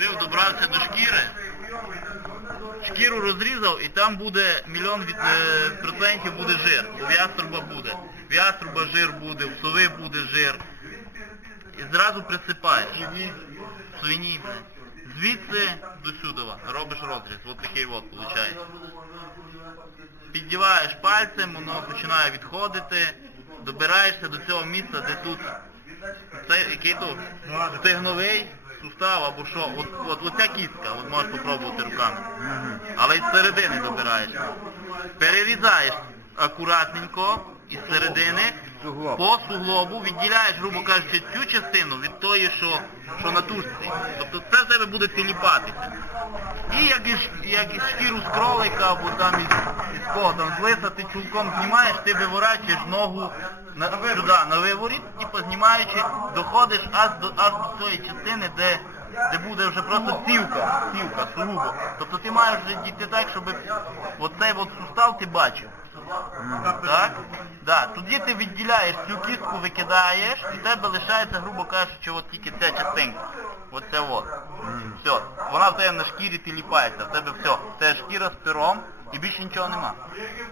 відкрив, добрався до шкіри, шкіру розрізав і там буде мільйон від, е, процентів буде жир. У яструба буде. В яструба жир буде, в сови буде жир. І зразу присипаєш. Свині. Звідси до сюдова робиш розріз. От такий от виходить. Піддіваєш пальцем, воно починає відходити, добираєшся до цього місця, де тут це який тут стегновий сустав або що. От, от, оця кістка, от можеш спробувати руками. Але із середини добираєшся. Перерізаєш акуратненько із середини Суглоб. по суглобу, відділяєш, грубо кажучи, цю частину від тої, що, що на тушці. Тобто це в тебе буде тіліпатися. І як із, як із шкіру з кролика або там із, із кого там з лиса ти чулком знімаєш, ти виворачуєш ногу на, сюди, на виворіт, типу знімаючи, доходиш аж до, аж до цієї частини, де, де буде вже просто цівка, цівка, сугубо. Тобто ти маєш вже дійти так, щоб оцей от сустав ти бачив. Так? Да. Тоді ти відділяєш цю кістку, викидаєш, і в тебе лишається, грубо кажучи, от тільки ця частинка. Оце от. Все. Вона в тебе на шкірі тіліпається, в тебе все. Це шкіра з пером і більше нічого нема.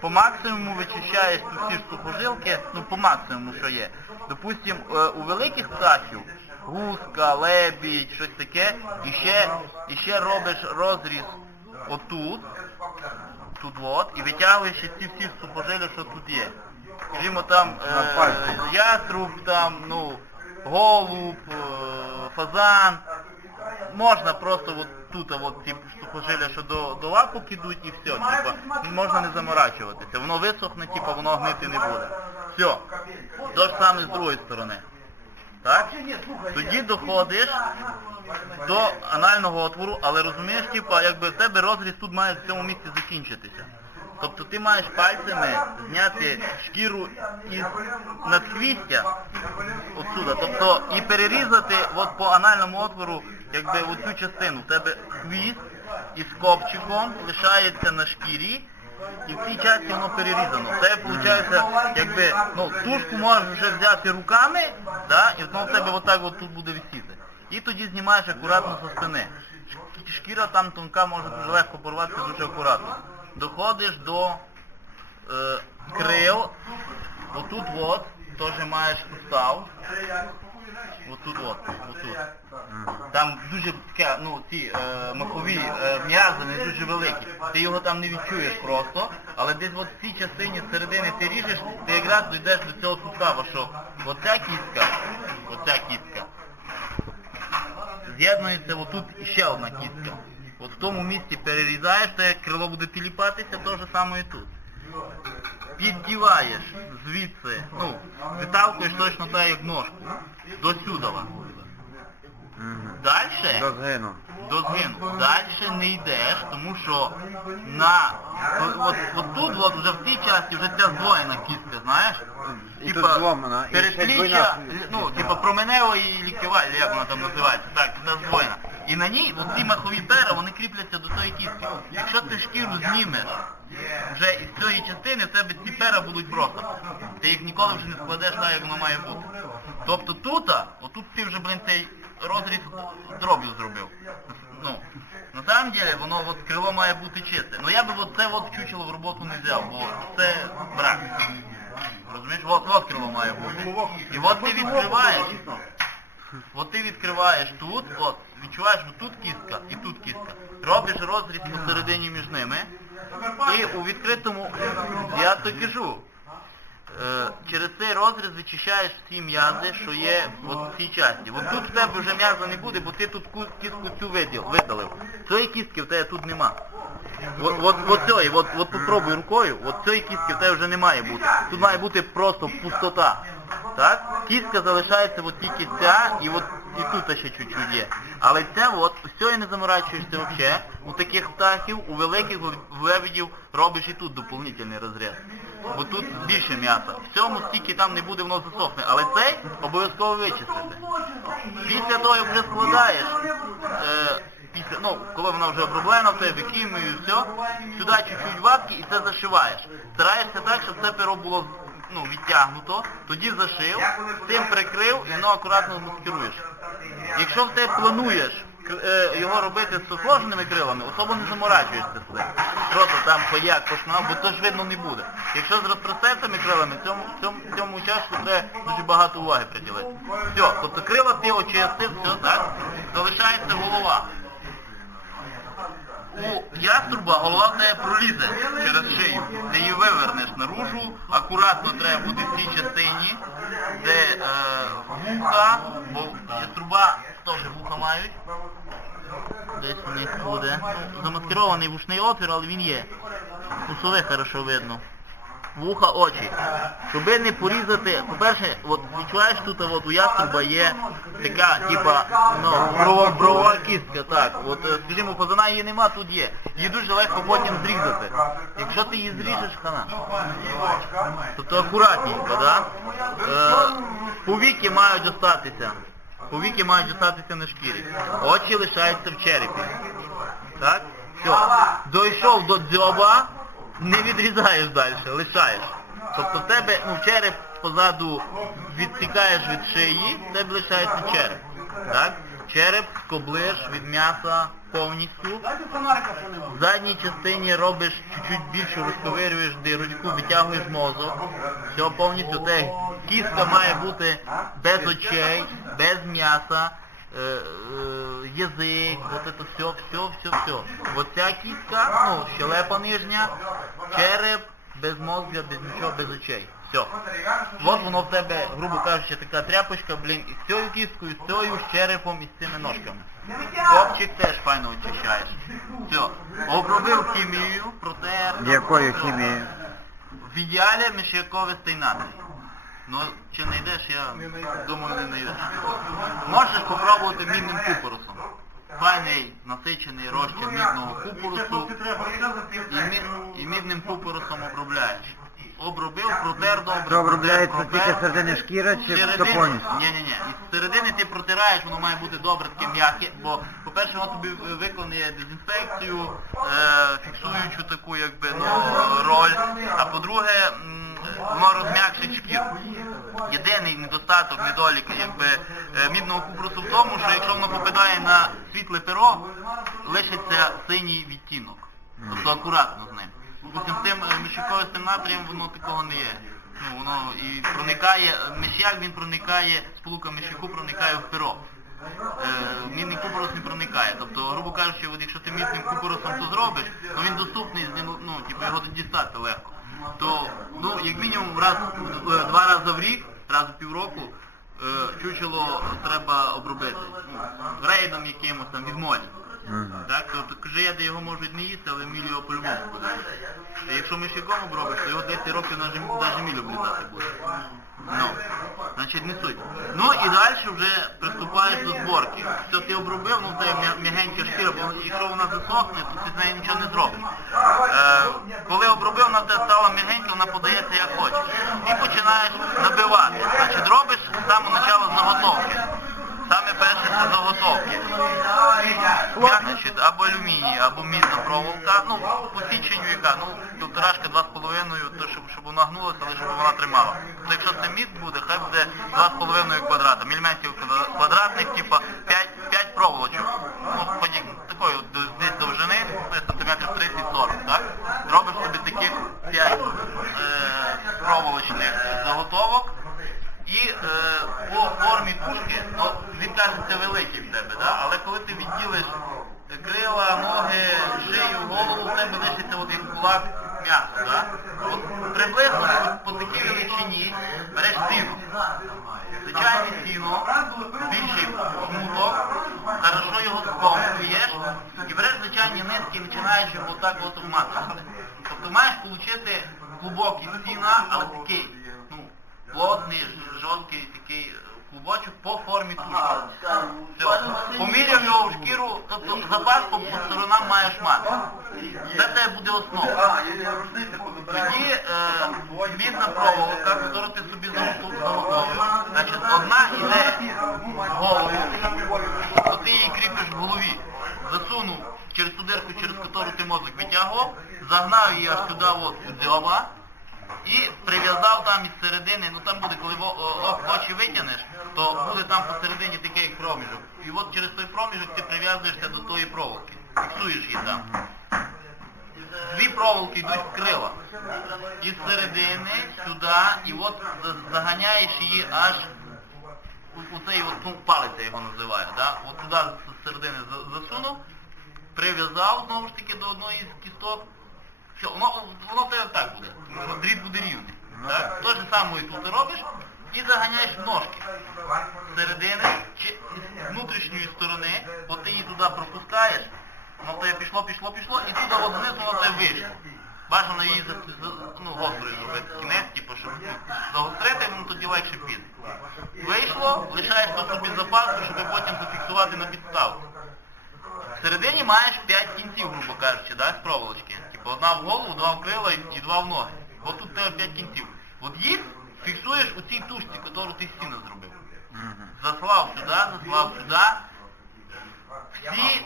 По максимуму вичищаєш тут всі ж сухожилки, ну по максимуму, що є. Допустим, е, у великих птахів, гуска, лебідь, щось таке, і ще, і ще робиш розріз отут, тут от, і витягуєш ці всі сухожилля, що тут є. Скажімо, там е, яструб, там, ну, голуб, е, фазан. Можна просто от тут от ці сухожилля, що до, до лапок ідуть і все, типа, можна не заморачуватися. Воно висохне, типа, воно гнити не буде. Все. То ж саме з другої сторони. Так? Тоді доходиш до анального отвору, але розумієш, типа, якби в тебе розріз тут має в цьому місці закінчитися. Тобто ти маєш пальцями зняти шкіру із надхвістя отсюда, тобто і перерізати от по анальному отвору, якби оцю частину. В тебе хвіст із копчиком лишається на шкірі, і в цій часті воно перерізано. Це виходить, якби, ну, тушку можеш вже взяти руками, да, і воно в тебе отак от тут буде висіти. І тоді знімаєш акуратно зі спини. Шкіра там тонка може дуже легко порватися дуже акуратно. Доходиш до е, крил, отут от, теж маєш устав. Отут от, отут. Там дуже таке, ну, ці е, махові е, м'язи не дуже великі. Ти його там не відчуєш просто, але десь от в цій частині середини ти ріжеш, ти якраз дійдеш до цього сустава, що оця кістка, оця кістка, з'єднується отут ще одна кістка. От в тому місці перерізаєш, то як крило буде тіліпатися, то же саме і тут. Піддіваєш звідси, ну, виталкуєш точно так, як ножку, до сюдова. Дальше До згину. до згину. Далі не йдеш, тому що на от, от, тут от вже в цій часті вже ця здвоєна кістка, знаєш? І тут зломана, і ще передпліччя, двойна. ну, типа променева і ліктєва, як вона там називається, так, це здвоєна. І на ній оці махові пера, вони кріпляться до тої кістки. Якщо ти шкіру знімеш вже із цієї частини, в тебе ці пера будуть бросати. Ти їх ніколи вже не складеш так, як воно має бути. Тобто тут, отут ти вже, блин, цей розріз дроб'ю зробив. Ну, на самом деле, воно от крило має бути чисте. Ну я би от це от чучело в роботу не взяв, бо це брак. Розумієш, от, от крило має бути. І от ти відкриваєш. От ти відкриваєш тут, от, відчуваєш, тут кістка і тут кістка. Робиш розріз посередині між ними. І у відкритому, я то кажу, е, через цей розріз вичищаєш всі м'язи, що є в цій часті. От тут в тебе вже м'яза не буде, бо ти тут кістку цю видалив. Цієї кістки в тебе тут нема. От, от, от цієї, от, от попробуй рукою, от цієї кістки в тебе вже не має бути. Тут має бути просто пустота. Так? Кістка залишається от тільки ця, і от і тут ще чуть-чуть є. Але це от, все і не заморачуєшся взагалі. У таких птахів, у великих лебедів робиш і тут доповнительний розріз. Бо тут більше м'яса. В цьому стільки там не буде, воно засохне. Але цей обов'язково вичистити. Після того, як вже складаєш, е, після, ну, коли вона вже оброблена, в тебе хімію, все, сюди чуть-чуть ватки і це зашиваєш. Стараєшся так, щоб це перо було ну, відтягнуто, тоді зашив, цим прикрив і воно акуратно маскируєш. Якщо тебе плануєш е, його робити з сухоженими крилами, особо не заморачуєшся з цим. Просто там пояк, пошмав, бо то ж видно не буде. Якщо з розпростертими крилами, цьому, цьому, цьому участку треба дуже багато уваги приділити. Все, тобто крила ти очистив, все, так? Залишається голова. У яструба голова в неї пролізе через шию. Ти її вивернеш наружу, акуратно треба бути в цій частині, де е, вуха, бо яструба теж вуха мають. Десь у них буде. Ну, замаскирований вушний отвір, але він є. Кусове хорошо видно. Вуха, очі. Щоби не порізати, по-перше, от відчуваєш тут от у яструба є така, типа, ну, брова, брова кістка, так. От, е, скажімо, фазана її нема, тут є. Її дуже легко потім зрізати. Якщо ти її зріжеш, хана. Тобто акуратненько, да? Е, повіки мають остатися. Повіки мають остатися на шкірі. Очі лишаються в черепі. Так? Все. Дойшов до дзьоба, не відрізаєш далі, лишаєш. Тобто в тебе, ну, череп позаду відтікаєш від шиї, в тебе лишається череп. Так? Череп скоблиш від м'яса повністю. В задній частині робиш чуть-чуть більше розковирюєш дирочку, витягуєш мозок. Все повністю те кістка має бути без очей, без м'яса, е, е, язик, от це все, все, все, все. Оця кістка, ну, щелепа нижня, череп, без мозга, без нічого, без очей. Все. От воно в тебе, грубо кажучи, така тряпочка, блін, і з цією кісткою, з цією, з черепом і з цими ножками. Копчик теж файно очищаєш. Все. Обробив хімією, протер. Якою хімією? В ідеалі мішяковистий натрій. Ну, чи не йдеш, я думаю, не знайдеш. Можеш попробувати мідним купоросом. Файний насичений розчин мідного купоросу і, мі- і мідним купоросом обробляєш. Обробив, протер добре. Це обробляється протер, тільки пропер. середини шкіра чи повністю? Ні, ні, ні. І з середини ти протираєш, воно має бути добре таке м'яке, бо, по-перше, воно тобі виконує дезінфекцію, е, фіксуючу таку, якби, ну, роль. А по-друге, м, воно розм'якшить шкіру. Єдиний недостаток, недолік, якби, е, мідного купрусу в тому, що якщо воно попадає на світле перо, лишиться синій відтінок. Тобто акуратно з ним. Допустим, тим е, мішиковистим напрямом воно такого не є. Ну, воно і проникає, мішяк він проникає, сполука мішаку проникає в перо. Е, мідний купорос не проникає. Тобто, грубо кажучи, от якщо ти мідним купоросом то зробиш, то він доступний, ну, типу, його дістати легко. То, ну, як мінімум раз, е, два рази в рік, раз в півроку, е, чучело треба обробити. Ну, рейдом якимось там від молі. Мгм. Так, тобто кожеяди його можуть не їсти, але міль його по-любому буде. А Якщо мишиком обробиш, то його 10 років навіть міль облітати буде. Ну, значить не суть. Ну і далі вже приступаєш до зборки. Все ти обробив, ну це м'я- м'ягенька шкіра, бо якщо вона засохне, то ти з нею нічого не зробиш. Е, коли обробив, вона стала м'ягенька, вона подається як хочеш. І починаєш набивати. Значить робиш з самого початку заготовки. Саме перше це заготовки. Я, значить, або алюміній, або мідна проволока, ну, по січенню яка, ну, півторашка, два з половиною, то щоб, щоб вона гнулася, але щоб вона тримала. То якщо це мід буде, хай буде два з половиною квадрата, міліметрів квадратних, типа 5, 5 проволочок. Ну, подіб, такої от до- десь довжини, десь сантиметрів 30-40, так? Робиш собі таких 5 е, проволочних заготовок, і е, по формі кушки, ну, він кажеться великий в тебе, да? але коли ти відділиш крила, ноги, шию, голову, в тебе лишиться от як кулак м'яса. Да? От приблизно по, по такій величині береш сіно. Звичайне сіно, більший шмуток, хорошо його скомкуєш і береш звичайні нитки і починаєш вматувати. Тобто маєш отримати клубок із сіна, але такий, ну, плотний, жорсткий такий клубочок по формі тушки. Все. Поміряв його в шкіру, тобто запас по, сторонам маєш мати. Це тебе буде основа. Тоді е, мідна проволока, яку ти собі заготов- заготовив, значить, одна йде в голову, то ти її кріпиш в голові. Через ту дирку, через яку ти мозок витягував, загнав її аж сюди от у дзьоба і прив'язав там із середини, ну там буде, коли очі витягнеш, то буде там посередині такий як проміжок. І от через той проміжок ти прив'язуєшся до тої проволоки, фіксуєш її там. Дві проволоки йдуть в крила. Із середини сюди, і от заганяєш її аж у, цей от, ну, палець я його називаю, да? от туди з середини засунув, прив'язав знову ж таки до одної з кісток. Все, воно, воно в тебе так буде. Ну, Дріт буде рівний. Так? Те ж саме і тут ти робиш і заганяєш ножки. З середини чи з внутрішньої сторони, от ти її туди пропускаєш, воно в тебе пішло, пішло, пішло, і туди от знизу воно в тебе вийшло. Бажано її за- за- ну, гострою зробити кінець, типу, щоб ну, загострити, воно тоді легше піде. Вийшло, лишаєш то собі запасу, щоб потім зафіксувати на підставку. Всередині маєш 5 кінців, грубо кажучи, да, з проволочки. Типу одна в голову, два в крила і два в ноги. От тут тебе 5 кінців. От їх фіксуєш у цій тушці, яку ти з сіна зробив. Заслав сюди, заслав сюди. Всі,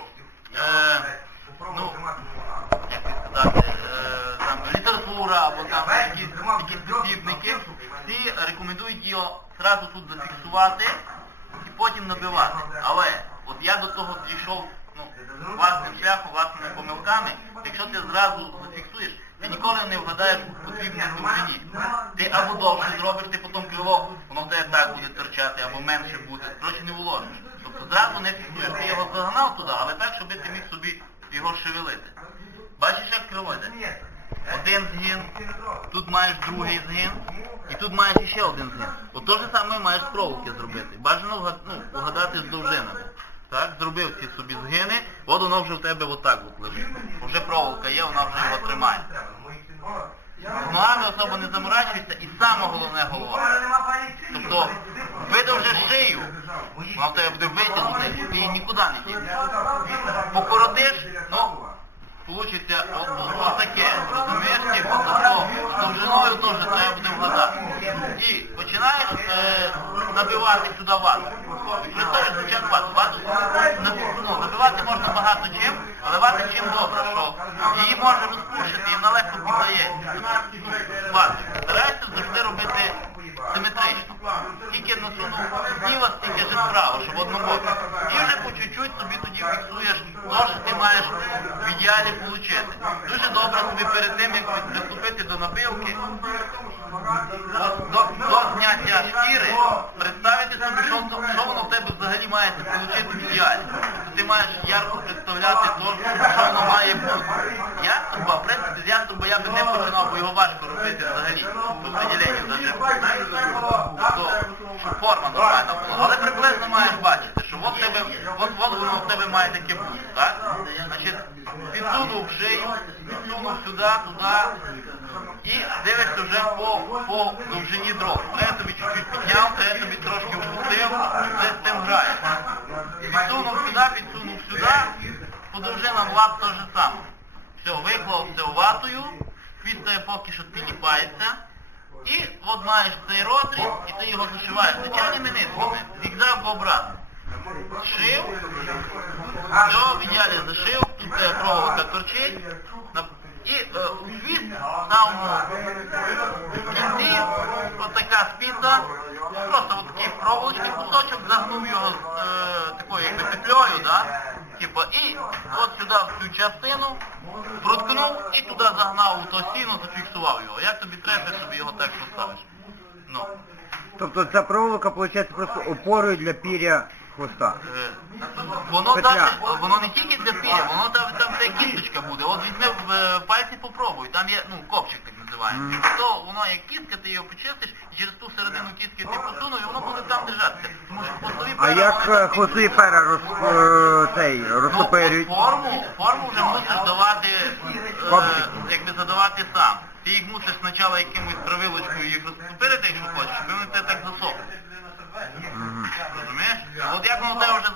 е, ну, як це сказати, е, там, література або там якісь, якісь дослідники, всі рекомендують його зразу тут зафіксувати і потім набивати. Але от я до того дійшов ну, власним шляхом, власними помилками. Якщо ти зразу зафіксуєш, ти ніколи не вгадаєш у потрібній довжині. Ти або довше зробиш, ти потім криво, воно в тебе так буде торчати, або менше буде. Коротше, не вложиш. Тобто зразу не фіксуєш. Ти його загнав туди, але так, щоб ти міг собі його шевелити. Бачиш, як криво йде? Один згін, тут маєш другий згін, і тут маєш ще один згін. От те ж саме маєш з проволоки зробити. Бажано ну, вгадати з довжинами. Так, зробив ці собі згини, от воно вже в тебе отак от лежить. Вже проволока є, вона вже його тримає. Ногами особо не заморачується і саме головне голова. Тобто видовжиш шию, вона в тебе буде витягнута, і ти нікуди не тягнеш. Покоротиш, ну, Получиться от, таке, розумієш, типу, тобто довжиною теж треба буде вгадати. І починаєш е, набивати сюди вату. Використовуєш звичайно вату. Вату наб- ну, можна багато чим, але вата чим добре, що її може розпушити, і вона легко піддається. Вату. Старайся завжди робити симетрично. Тільки насунув зліва, стільки ж справа, щоб однобоко. І вже по чуть-чуть собі тоді фіксуєш то, що ти маєш в ідеалі отримати. Дуже добре собі перед тим, як приступити до набивки, от до, до зняття шкіри, представити собі, що, то- що воно в тебе взагалі має в ідеалі. Ти маєш ярко представляти то, що воно має бути. Яструба, в принципі, з яструба я би не починав, бо його важко робити взагалі, по виділенню даже. Тобто, щоб форма нормальна була. Але приблизно маєш бачити, що от, тебе, от, от воно в тебе має таке бути, так? Значить, підсунув в шию, підсунув сюди, туди, і дивишся вже по, по довжині дров. Я тобі чуть-чуть підняв, граєш. Підсунув сюди, підсунув сюди, по довжинам лап те ж саме. Все, виклав все ватою, хвіст поки що підліпається. І от маєш цей розріз, і ти його зашиваєш звичайними нитками, зігзагообразно. Шив, все, в ідеалі зашив, тут тебе проволока торчить, і е, у хвіст в самому кінці от така просто от такий проволочний кусочок, загнув його е, такою якби петлею, і от сюди в цю частину проткнув і туди загнав у сіно, зафіксував його. Як тобі треба, собі його так поставиш. Ну, Тобто ця проволока, виходить, просто опорою для піря хвоста. е, воно, Петля. даже, воно не тільки для піря, воно там, там де кісточка буде. От візьми в е, пальці попробуй, там є, ну, копчик так називається. То воно як кістка, ти його почистиш, і через ту середину кістки ти посунув, і воно буде там держатися. Тому що хвостові А пера, як вони е, там хвостові пера роз, е, цей, Ну, розтопирюють? от форму, форму вже мусиш давати, е, Копчик. якби задавати сам. Ти їх мусиш спочатку якимось правилочкою їх розтопирити, якщо хочеш, щоб вони в тебе так засохли. Мгм. Розумієш? От як воно в тебе вже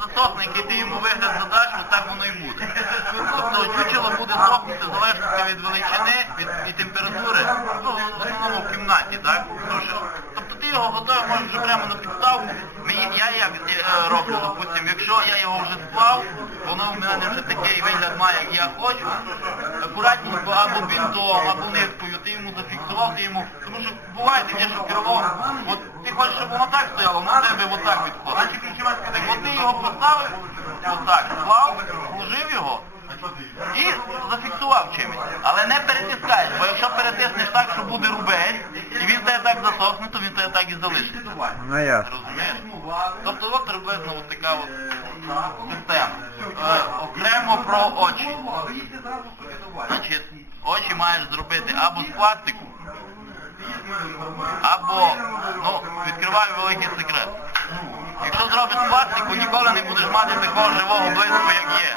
отак, склав, вложив його і зафіксував чимось. Але не перетискаєш, бо якщо перетиснеш так, що буде рубець, і він тебе так засохне, то він тебе так і залишиться. Ну. Розумієш? Тобто от приблизно от така от система. Е, окремо про очі. Значить, очі маєш зробити або з пластику, або, ну, відкриваю великий секрет. Якщо зробиш пластику, ніколи не будеш мати такого живого блиску, як є.